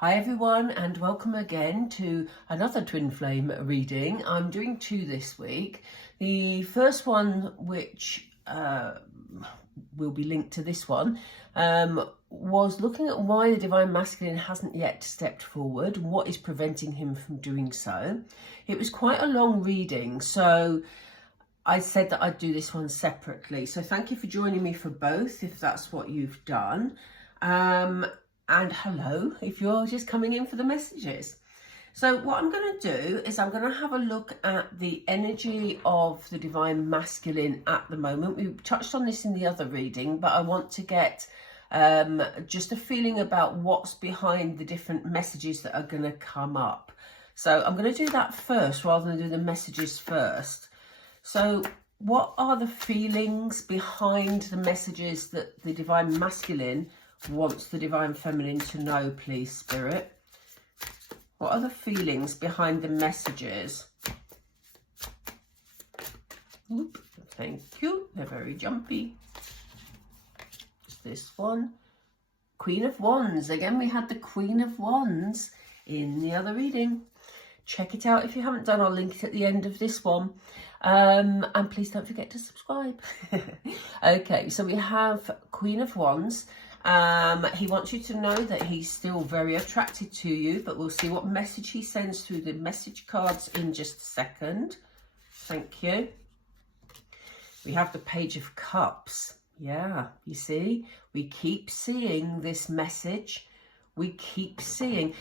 Hi everyone, and welcome again to another twin flame reading. I'm doing two this week. The first one, which will be linked to this one, was looking at why the Divine Masculine hasn't yet stepped forward, what is preventing him from doing so. It was quite a long reading, so I said that I'd do this one separately. So thank you for joining me for both, if that's what you've done. And hello, if you're just coming in for the messages. So what I'm going to do is I'm going to have a look at the energy of the Divine Masculine at the moment. We touched on this in the other reading, but I want to get just a feeling about what's behind the different messages that are going to come up. So I'm going to do that first rather than do the messages first. So what are the feelings behind the messages that the Divine Masculine wants the Divine Feminine to know, please, Spirit? What are the feelings behind the messages? Oop, thank you. They're very jumpy. Just this one. Queen of Wands. Again, we had the Queen of Wands in the other reading. Check it out if you haven't done. I'll link it at the end of this one. And please don't forget to subscribe. Okay, so we have Queen of Wands. He wants you to know that he's still very attracted to you, but we'll see what message he sends through the message cards in just a second. Thank you. We have the Page of Cups. Yeah, you see, we keep seeing this message. We keep seeing,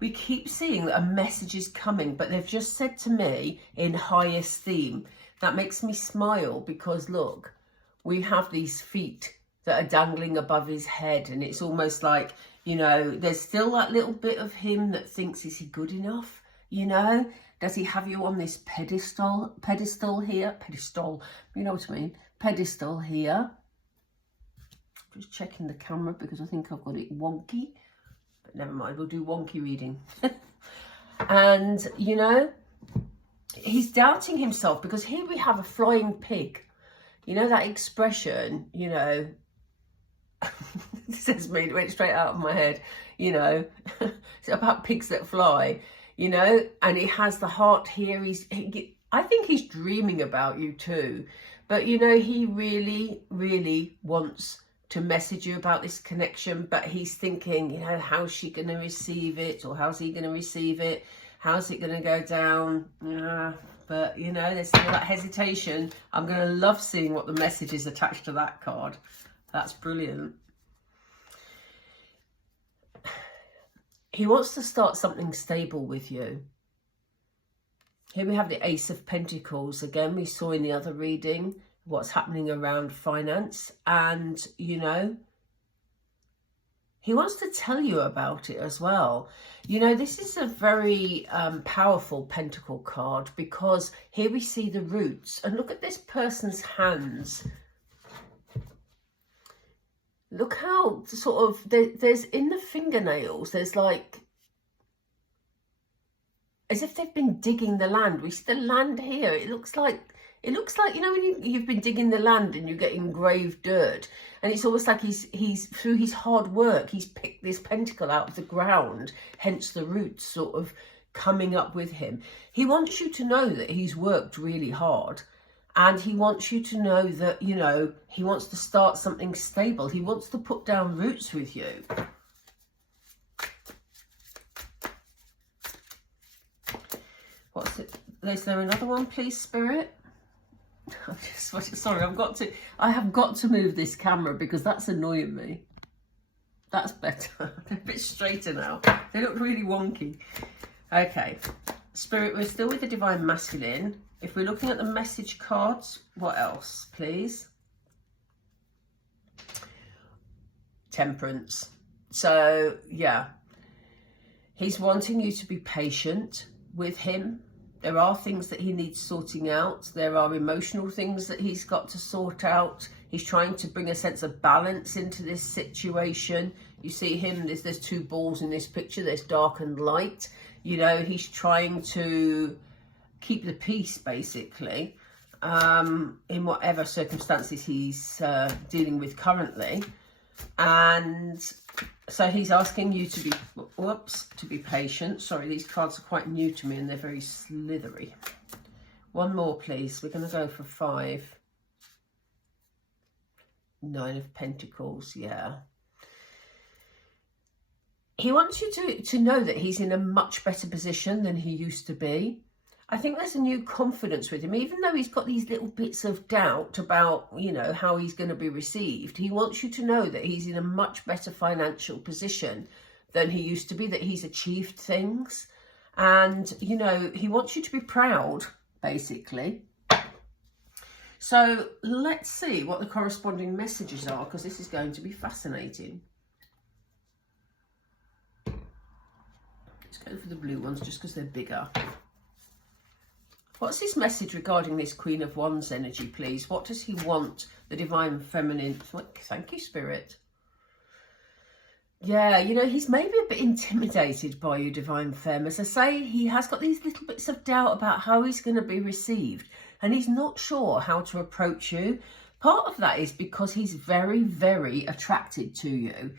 we keep seeing that a message is coming, but they've just said to me in high esteem. That makes me smile because look, we have these feet that are dangling above his head, and it's almost like, you know, there's still that little bit of him that thinks, is he good enough? You know, does he have you on this pedestal here? Pedestal, you know what I mean? Pedestal here. Just checking the camera because I think I've got it wonky, but never mind, we'll do wonky reading. And, you know, he's doubting himself because here we have a flying pig. You know that expression, you know, this is me, it went straight out of my head, you know, it's about pigs that fly, you know, and he has the heart here. I think he's dreaming about you too, but you know, he really, really wants to message you about this connection, but he's thinking, you know, how's she going to receive it, or how's he going to receive it? How's it going to go down? But, you know, there's still that hesitation. I'm going to love seeing what the message is attached to that card. That's brilliant. He wants to start something stable with you. Here we have the Ace of Pentacles. Again, we saw in the other reading what's happening around finance. And, you know, he wants to tell you about it as well. You know, this is a very powerful Pentacle card because here we see the roots. And look at this person's hands. Look how sort of, there's in the fingernails, there's like, as if they've been digging the land. We see the land here. It looks like, you know, when you've been digging the land and you get engraved dirt, and it's almost like he's through his hard work, he's picked this pentacle out of the ground, hence the roots sort of coming up with him. He wants you to know that he's worked really hard, and he wants you to know that, you know, he wants to start something stable. He wants to put down roots with you. What's it? Is there another one, please, Spirit? Sorry, I have got to move this camera because that's annoying me. That's better. They're a bit straighter now. They look really wonky. Okay, Spirit, we're still with the Divine Masculine. If we're looking at the message cards, what else, please? Temperance. So, yeah. He's wanting you to be patient with him. There are things that he needs sorting out. There are emotional things that he's got to sort out. He's trying to bring a sense of balance into this situation. You see him, there's two balls in this picture. There's dark and light. You know, he's trying to keep the peace, basically, in whatever circumstances he's dealing with currently. And So he's asking you to be, whoops, to be patient. Sorry, these cards are quite new to me and they're very slithery. One more, please. We're going to go for 5. 9 of Pentacles, yeah. He wants you to know that he's in a much better position than he used to be. I think there's a new confidence with him, even though he's got these little bits of doubt about, you know, how he's going to be received. He wants you to know that he's in a much better financial position than he used to be, that he's achieved things. And, you know, he wants you to be proud, basically. So let's see what the corresponding messages are, because this is going to be fascinating. Let's go for the blue ones just because they're bigger. What's his message regarding this Queen of Wands energy, please? What does he want the Divine Feminine... Thank you, Spirit. Yeah, you know, he's maybe a bit intimidated by you, Divine Femme. As I say, he has got these little bits of doubt about how he's going to be received. And he's not sure how to approach you. Part of that is because he's very, very attracted to you.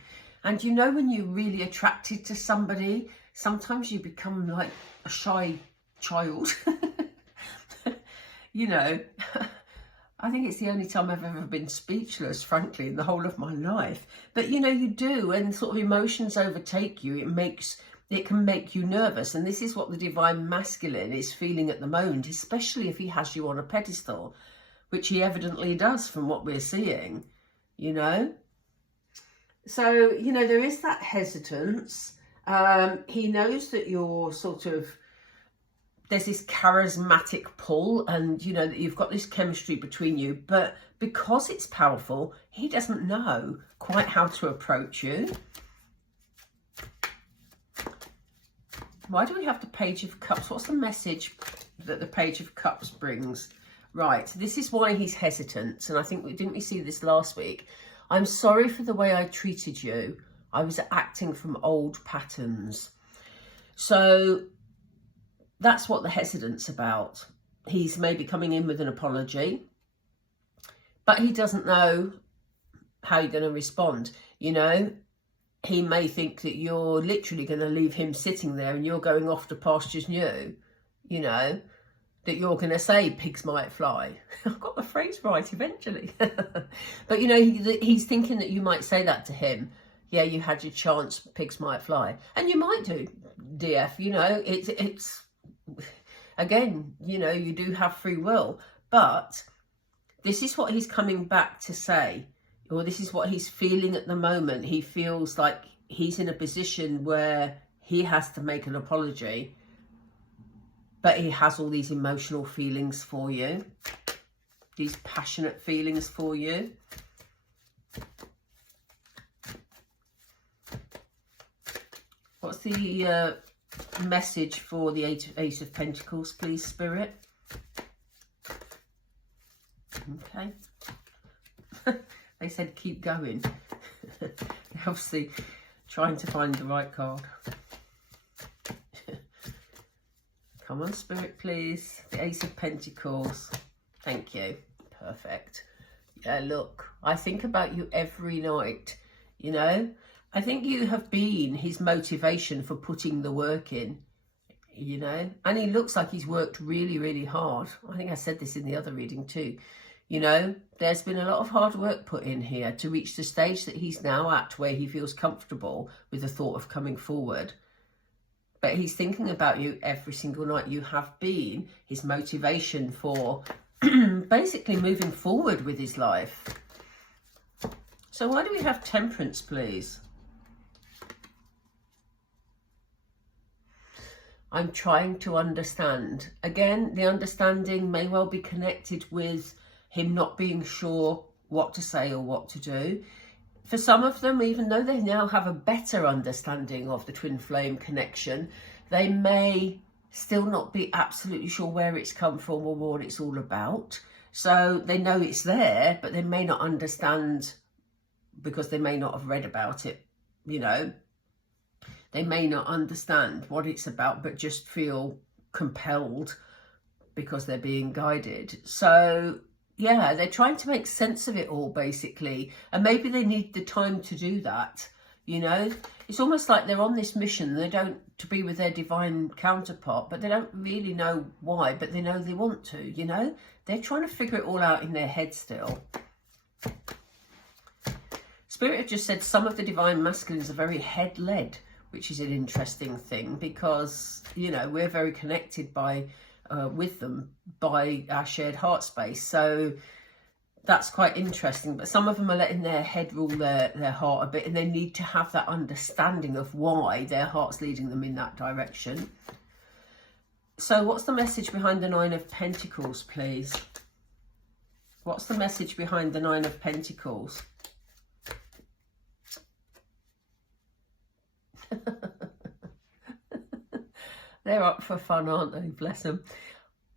And you know, when you're really attracted to somebody, sometimes you become like a shy child. You know, I think it's the only time I've ever been speechless, frankly, in the whole of my life. But, you know, you do, and sort of emotions overtake you. It can make you nervous. And this is what the Divine Masculine is feeling at the moment, especially if he has you on a pedestal, which he evidently does from what we're seeing, you know. So, you know, there is that hesitance. He knows that you're sort of... There's this charismatic pull and, you know, that you've got this chemistry between you. But because it's powerful, he doesn't know quite how to approach you. Why do we have the Page of Cups? What's the message that the Page of Cups brings? Right, this is why he's hesitant. And I think, didn't we see this last week? I'm sorry for the way I treated you. I was acting from old patterns. So... that's what the hesitance about. He's maybe coming in with an apology, but he doesn't know how you're going to respond. You know, he may think that you're literally going to leave him sitting there and you're going off to pastures new, you know, that you're going to say pigs might fly. I've got the phrase right eventually. But, you know, he's thinking that you might say that to him. Yeah, you had your chance, pigs might fly. And you might do, DF, you know, it's again, you know, you do have free will, but this is what he's coming back to say, or this is what he's feeling at the moment. He feels like he's in a position where he has to make an apology, but he has all these emotional feelings for you, these passionate feelings for you. What's the message for the Ace of Pentacles, please, Spirit? Okay. They said keep going. Obviously trying to find the right card. Come on, Spirit, please. The Ace of Pentacles. Thank you. Perfect. Yeah, look, I think about you every night, you know. I think you have been his motivation for putting the work in, you know. And he looks like he's worked really, really hard. I think I said this in the other reading too. You know, there's been a lot of hard work put in here to reach the stage that he's now at, where he feels comfortable with the thought of coming forward. But he's thinking about you every single night. You have been his motivation for basically moving forward with his life. So why do we have Temperance, please? I'm trying to understand. Again, the understanding may well be connected with him not being sure what to say or what to do. For some of them, even though they now have a better understanding of the twin flame connection, they may still not be absolutely sure where it's come from or what it's all about. So they know it's there, but they may not understand because they may not have read about it, you know. They may not understand what it's about, but just feel compelled because they're being guided. So, yeah, they're trying to make sense of it all, basically. And maybe they need the time to do that. You know, it's almost like they're on this mission. They don't to be with their divine counterpart, but they don't really know why, but they know they want to, you know. They're trying to figure it all out in their head still. Spirit have just said some of the divine masculines are very head-led, which is an interesting thing because, you know, we're very connected by with them by our shared heart space. So that's quite interesting. But some of them are letting their head rule their heart a bit, and they need to have that understanding of why their heart's leading them in that direction. So what's the message behind the Nine of Pentacles, please? What's the message behind the Nine of Pentacles? They're up for fun, aren't they? Bless them.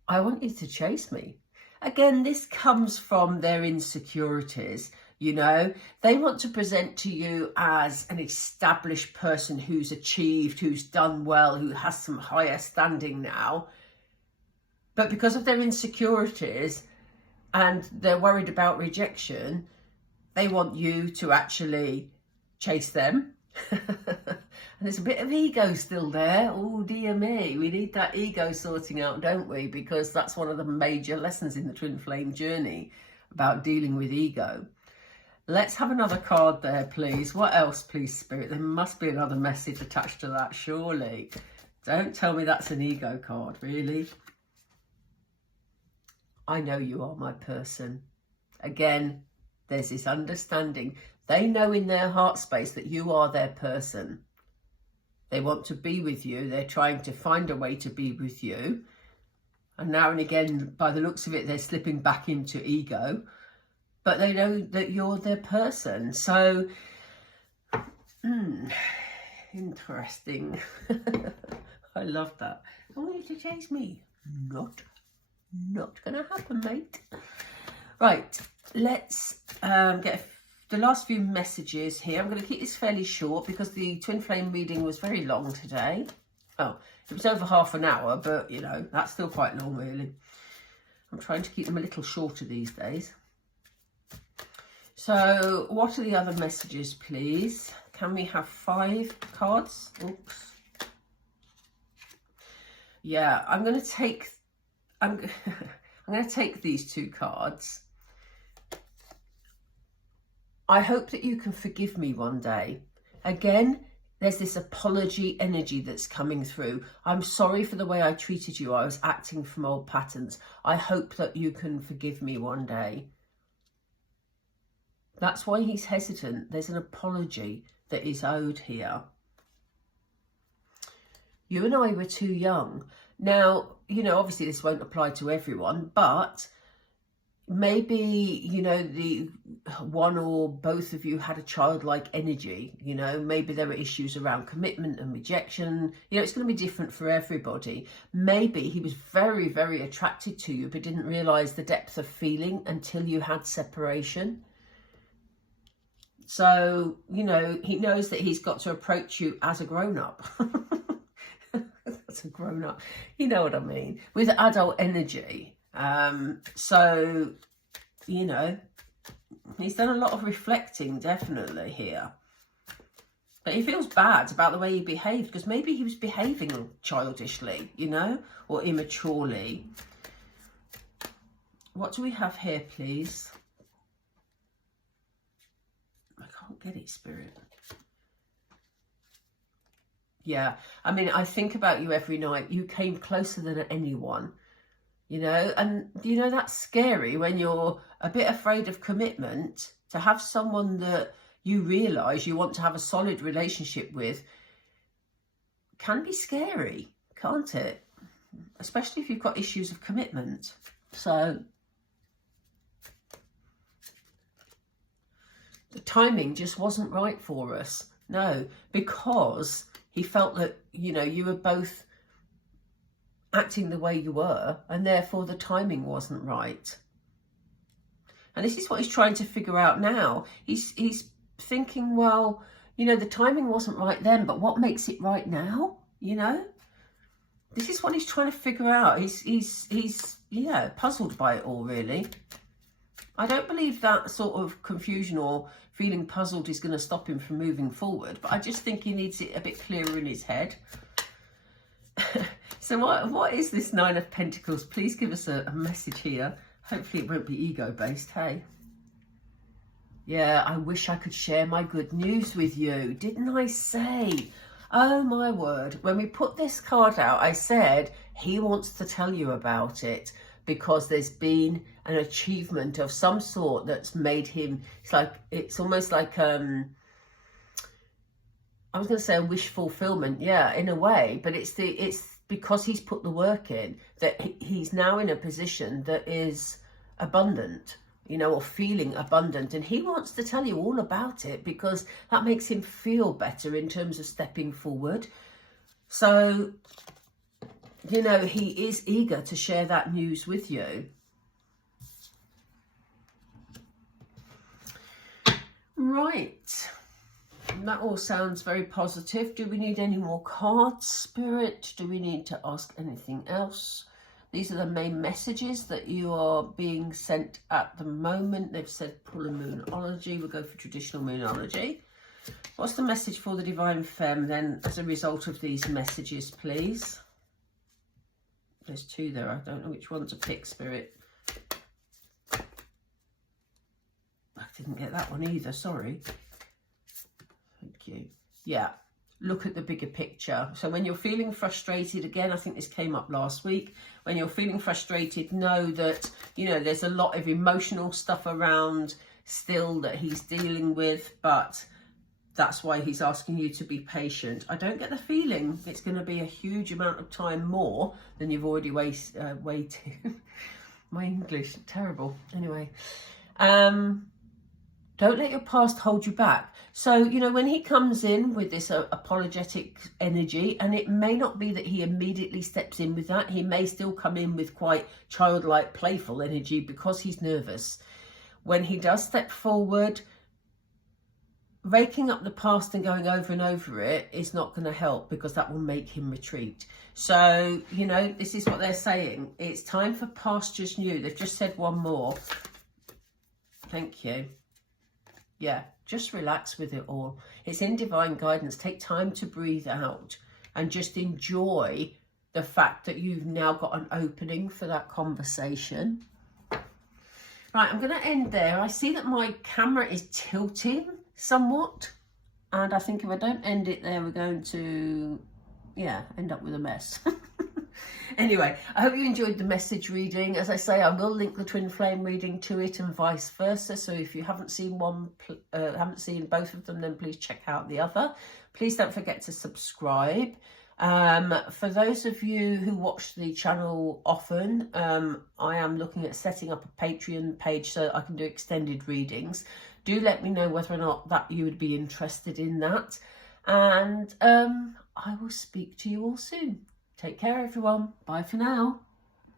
I want you to chase me. Again, this comes from their insecurities, you know. They want to present to you as an established person who's achieved, who's done well, who has some higher standing now. But because of their insecurities and they're worried about rejection, they want you to actually chase them. And there's a bit of ego still there. Oh dear me, we need that ego sorting out, don't we? Because that's one of the major lessons in the twin flame journey, about dealing with ego. Let's have another card there, please. What else, please, Spirit? There must be another message attached to that, surely. Don't tell me that's an ego card, really. I know you are my person. Again, there's this understanding. They know in their heart space that you are their person. They want to be with you. They're trying to find a way to be with you. And now and again, by the looks of it, they're slipping back into ego. But they know that you're their person. So, interesting. I love that. I want you to chase me. Not going to happen, mate. Right, let's get the last few messages here. I'm going to keep this fairly short because the twin flame reading was very long today. Oh, it was over half an hour, but, you know, that's still quite long, really. I'm trying to keep them a little shorter these days. So, what are the other messages, please? Can we have 5 cards? Oops. Yeah, I'm going to take... I'm going to take these 2 cards. I hope that you can forgive me one day. Again, there's this apology energy that's coming through. I'm sorry for the way I treated you. I was acting from old patterns. I hope that you can forgive me one day. That's why he's hesitant. There's an apology that is owed here. You and I were too young. Now, you know, obviously this won't apply to everyone, but maybe, you know, the one or both of you had a childlike energy, you know, maybe there were issues around commitment and rejection. You know, it's going to be different for everybody. Maybe he was very, very attracted to you, but didn't realise the depth of feeling until you had separation. So, you know, he knows that he's got to approach you as a grown-up. That's a grown-up. You know what I mean? With adult energy. So, you know, he's done a lot of reflecting, definitely, here. But he feels bad about the way he behaved, because maybe he was behaving childishly, you know, or immaturely. What do we have here, please? I can't get it, Spirit. Yeah, I mean, I think about you every night. You came closer than anyone. You know, and you know, that's scary when you're a bit afraid of commitment. To have someone that you realise you want to have a solid relationship with can be scary, can't it? Especially if you've got issues of commitment. So the timing just wasn't right for us. No, because he felt that, you know, you were both acting the way you were, and therefore the timing wasn't right. And this is what he's trying to figure out now. He's thinking, well, you know, the timing wasn't right then, but what makes it right now? You know, this is what he's trying to figure out. He's yeah, puzzled by it all, really. I don't believe that sort of confusion or feeling puzzled is going to stop him from moving forward. But I just think he needs it a bit clearer in his head. So what is this Nine of Pentacles? Please give us a message here. Hopefully it won't be ego-based, hey? Yeah, I wish I could share my good news with you. Didn't I say? Oh my word. When we put this card out, I said he wants to tell you about it because there's been an achievement of some sort that's made him, it's almost like, I was going to say a wish fulfillment. Yeah, in a way, but it's because he's put the work in that he's now in a position that is abundant, you know, or feeling abundant. And he wants to tell you all about it because that makes him feel better in terms of stepping forward. So, you know, he is eager to share that news with you. Right. That all sounds very positive. Do we need any more cards, Spirit? Do we need to ask anything else? These are the main messages that you are being sent at the moment. They've said pull a Moonology. We'll go for traditional Moonology. What's the message for the Divine Femme then as a result of these messages, please? There's two there. I don't know which one to pick, Spirit. I didn't get that one either. Sorry. Thank you. Yeah. Look at the bigger picture. So when you're feeling frustrated, again, I think this came up last week. When you're feeling frustrated, know that, you know, there's a lot of emotional stuff around still that he's dealing with, but that's why he's asking you to be patient. I don't get the feeling it's going to be a huge amount of time more than you've already waited. My English, terrible. Anyway, don't let your past hold you back. So, you know, when he comes in with this apologetic energy, and it may not be that he immediately steps in with that. He may still come in with quite childlike, playful energy because he's nervous. When he does step forward, raking up the past and going over and over it is not going to help because that will make him retreat. So, you know, this is what they're saying. It's time for pastures new. They've just said one more. Thank you. Yeah, just relax with it all. It's in divine guidance. Take time to breathe out and just enjoy the fact that you've now got an opening for that conversation. Right, I'm going to end there. I see that my camera is tilting somewhat. And I think if I don't end it there, we're going to, yeah, end up with a mess. Anyway, I hope you enjoyed the message reading. As I say, I will link the twin flame reading to it and vice versa. So if you haven't seen haven't seen both of them, then please check out the other. Please don't forget to subscribe. For those of you who watch the channel often, I am looking at setting up a Patreon page so I can do extended readings. Do let me know whether or not that you would be interested in that. And I will speak to you all soon. Take care, everyone. Bye for now.